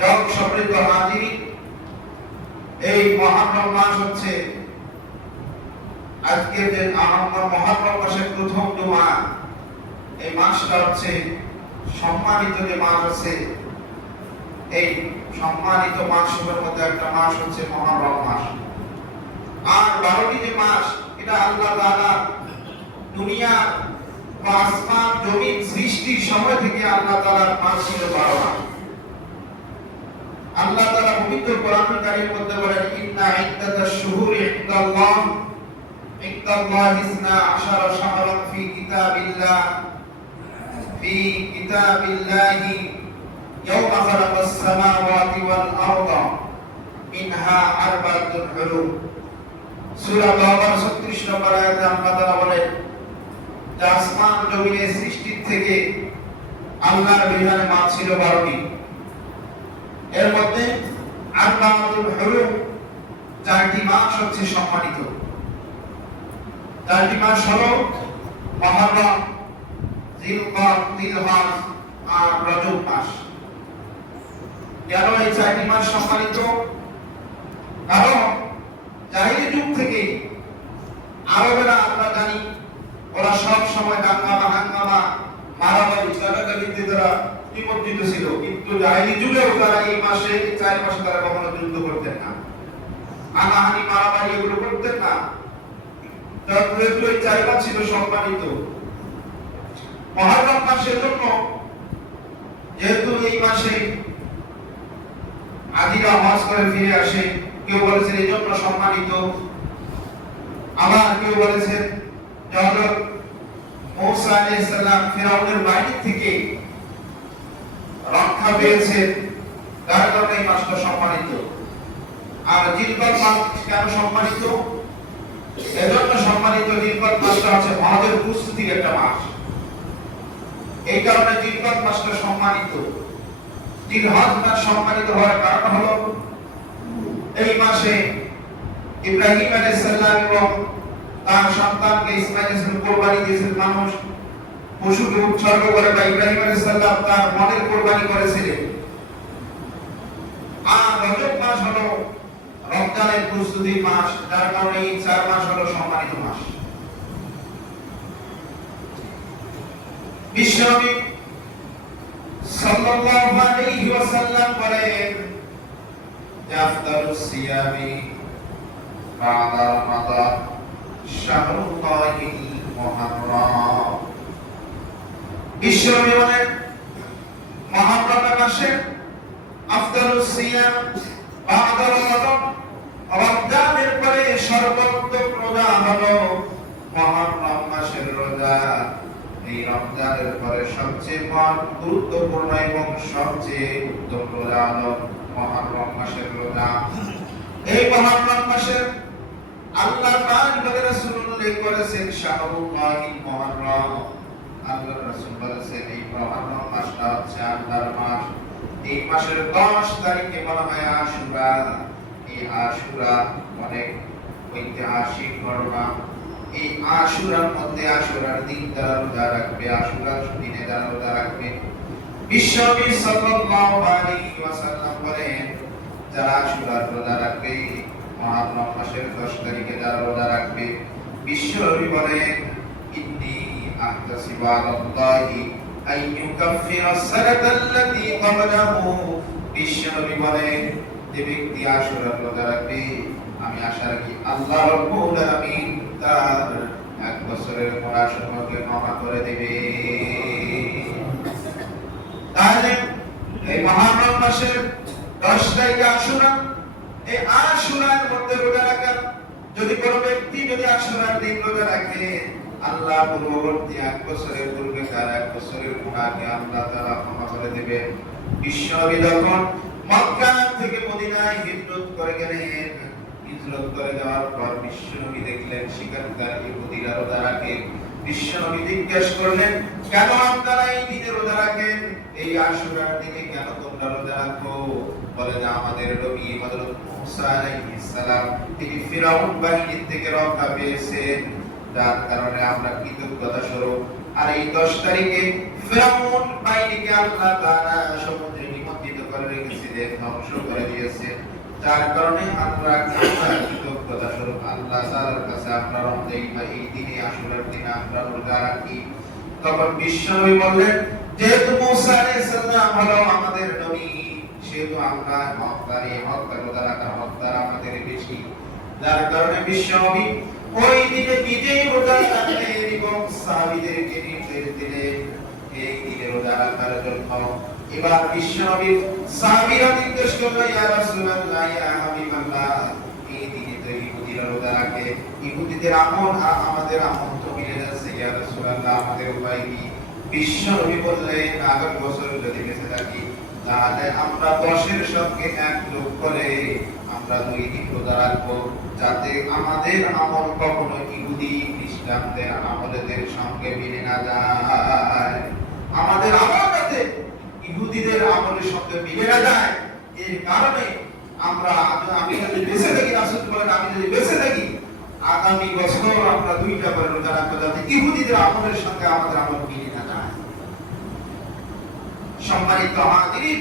Jug সমৃদ্ধ হাজির, এই মুহররম মাস হচ্ছে আজকে যে মুহররম মাসের প্রথম জুমা। এই মাসটা হচ্ছে সম্মানিত যে মাস আছে, এই সম্মানিত মাসের মধ্যে একটা মাস হচ্ছে মুহররম মাস। আর 12টি যে মাস, এটা আল্লাহ তাআলা দুনিয়া বা আসমান জমিন সৃষ্টির সময় থেকে আল্লাহ তাআলার মাস ছিল 12 মাস। আল্লাহ তাআলা পবিত্র কোরআনুল কারীমের মধ্যে বলেন, ইন্না ইদ্দাতাশ শুহুরি ইনদাল্লাহ ইসনা আশারা শাহরান ফি কিতাবিল্লাহি ইয়াওমা খালাকাস সামাওয়াতি ওয়াল আরদা মিনহা আরবাতুন হুরুম। সূরা বাকারা 36 নম্বর আয়াতে আল্লাহ তাআলা বলেন যে আসমান জমিনের সৃষ্টি থেকে আল্লাহর বিধানে মাস ছিল 12টি। এর মধ্যে আরবাতুল হুরুম 4টি মাস হচ্ছে সম্মানিত। 4টি মাস হলো মুহররম, জিলহজ আর রজব মাস। কেন এই 4টি মাস সম্মানিত? কারণ জাহিলি যুগ থেকে আরবেরা, আমরা জানি, ওরা সব সময় হাঙ্গামা মারামারি গালাগালিতে তারা নিমজ্জিত ছিল। কিন্তু জাহিলি যুগেও তারা এই মাসে 4 মাসে তারা কখনো যুদ্ধ করতেন না, হানাহানি মারামারি এগুলো করতেন না। তারপরে এই 4 মাস ছিল সম্মানিত। মুহররম মাসের জন্য, যেহেতু এই মাসে হাজিরা হজ করে ফিরে আসে, কেউ বলেছেন এই জন্য সম্মানিত। আবার কেউ বলেছেন যে হযরত মূসা আলাইহিস সালাম ফিরাউনের বাহিনী থেকে রক্ষা পেয়েছেন, তার কারণে এই মাসটা সম্মানিত। আর জিলহজ মাস কেন সম্মানিত? এজন্য সম্মানিত, জিলহজ মাসটা হচ্ছে হজের প্রস্তুতির একটা মাস। এই কারণে জিলহজ মাসটা সম্মানিত। জিলহজ মাস সম্মানিত হওয়ার কারণ হলো এই মাসে ইব্রাহিম আলাইহিস সালাম এবং তার সন্তানকে ইসমাঈল আলাইহিস কুরবানি দিয়েছিলেন। মানুষ পশুকে উৎসর্গ করে, বা ইব্রাহিম আলাইহিস সালাম তার মনের কুরবানি করেছিলেন। আর রজব মাস হলো রমজানের প্রস্তুতির মাস, যার কারণে এই 4 মাস হলো সম্মানিত মাস। বিশ্বনবী সাল্লাল্লাহু আলাইহি ওয়াসাল্লাম বলেন, আফদালুস সিয়ামি বা'দা রমাদান শাহরুল্লাহিল মুহররম। বিশ্বনবী বলেন, মুহররম মাসে আফদালুস সিয়াম বা'দা রমাদান, রমজানের পরে সর্বোত্তম রোজা হলো মুহররম মাসের রোজা। এই রমজানের পরে সবচেয়ে গুরুত্বপূর্ণ এবং সবচেয়ে উত্তম রোজা হলো মুহররম মাসের রোজা। এই মুহররম মাসে আল্লাহ পাক বলে রাসূলুল্লাহ করেছেন শাহরুল্লাহিল মুহররম। আল্লাহ রাসূল বলেছেন এই মুহররম মাসটা হচ্ছে আল্লাহর মাস। এই মাসের 10 তারিখে বলা হয় আশুরা। এই আশুরা অনেক ঐতিহাসিক ঘটনা। এই আশুরার মধ্যে, আশুরার দিন যারা রোজা রাখবে, আশুরার দিনে যারা রোজা রাখবে, বিশ্বনবী সাল্লাল্লাহু আলাইহি ওয়াসাল্লাম বলেন, যারা আশুরার রোজা রাখবে, মুহররম মাসের 10 তারিখে যারা রোজা রাখবে, বিশ্বনবী বলেন, ইন্নী আহতাসিবু আলাল্লাহি আন ইউকাফিরা সানাতাল্লাতী ক্বাবলাহু। বিশ্বনবী বলেন, যে ব্যক্তি আশুরার রোজা রাখবে, আমি আশা রাখি আল্লাহ রাব্বুল আলামিন তার 1 বছরের গুনাহসমূহকে ক্ষমা করে দিবে। তাহলে এই মুহররম মাসের 10 তারিখে আশুরা, এই আশুরার মধ্যে রোজা রাখা, যদি কোনো ব্যক্তি যদি আশুরার দিন রোজা রাখে, আল্লাহ পূর্ববর্তী 1 বছরের পূর্বে তার 1 বছরের গুনাহকে আল্লাহ তাআলা ক্ষমা করে দিবেন। বিশ্বনবী যখন মক্কা থেকে মদিনায় হিজরত করে গেলেন, হিজরত করে যাওয়ার পর বিশ্বনবী দেখলেন সেখানকার ইহুদিরা রোজা রাখে। বিশ্বনবী জিজ্ঞাসা করলেন, কেন আপনারা এই দিনে রোজা রাখেন? এই আশুরার দিনে কেন তোমরা রোজা রাখো? বলে যে আমাদের নবী হযরত মূসা আলাইহিস সালাম তিনি ফিরাউন বাহিনী থেকে রক্ষা পেয়েছেন, যার কারণে আমরা কৃতজ্ঞতা স্বরূপ। আর এই 10 তারিখে ফিরাউন বাহিনীকে আল্লাহ তাআলা সমুদ্রে নিমজ্জিত করে রেখেছিলেন। পৃথিবীতে ধ্বংস করে দিয়েছে। যার কারণে আমরা কৃতজ্ঞতা স্বরূপ আল্লাহ তাআলার কাছে আমরা এই দিনে আসরের দিনে আমরা রোজা রাখি। তখন বিশ্বনবী বললেন, যেহেতু মুসা আলাইহিস সালাম হলো আমাদের নবী, সেহেতু আমরা হক রোজা রাখার হকদার আমাদের বেশি। যার কারণে বিশ্বনবী ওই দিনে নিজেই রোজা রাখলেন এবং সাহাবীদেরকে নির্দেশ দিলেন এই দিনে রোজা রাখার জন্য। এবার বিশ্বনবী সাহাবীরা নির্দেশ করলো, ইয়া রাসূলুল্লাহ, ইয়া হাবিবাল্লাহ, এই দিনে তো ইহুদিরা রোজা রাখে, ইহুদিদের আমল আর আমাদের আমল তো মিলে যাচ্ছে, ইয়া রাসূলুল্লাহ, আমাদের উপায় কি? বিশ্বনবী বললেন, আগামী বছর যদি বেঁচে থাকি তাহলে আমরা 10-এর সঙ্গে 1 যোগ করে আমরা 2 দিন রোজা রাখবো, যাতে আমাদের আমল কখনো ইহুদি খ্রিস্টানদের আমলের সঙ্গে মিলে না যায়। আমাদের আমল যাতে ইহুদিদের আমলের সঙ্গে মিলে না যায়, এর কারণে আমি যদি বেঁচে থাকি, রাসূল বলেন, আমি যদি বেঁচে থাকি আগামী বছর আমরা 2টা করে রোজা রাখবো, যাতে ইহুদিদের আমলের সঙ্গে আমাদের আমল মিলে না যায়। সম্মানিত হাজিরিন,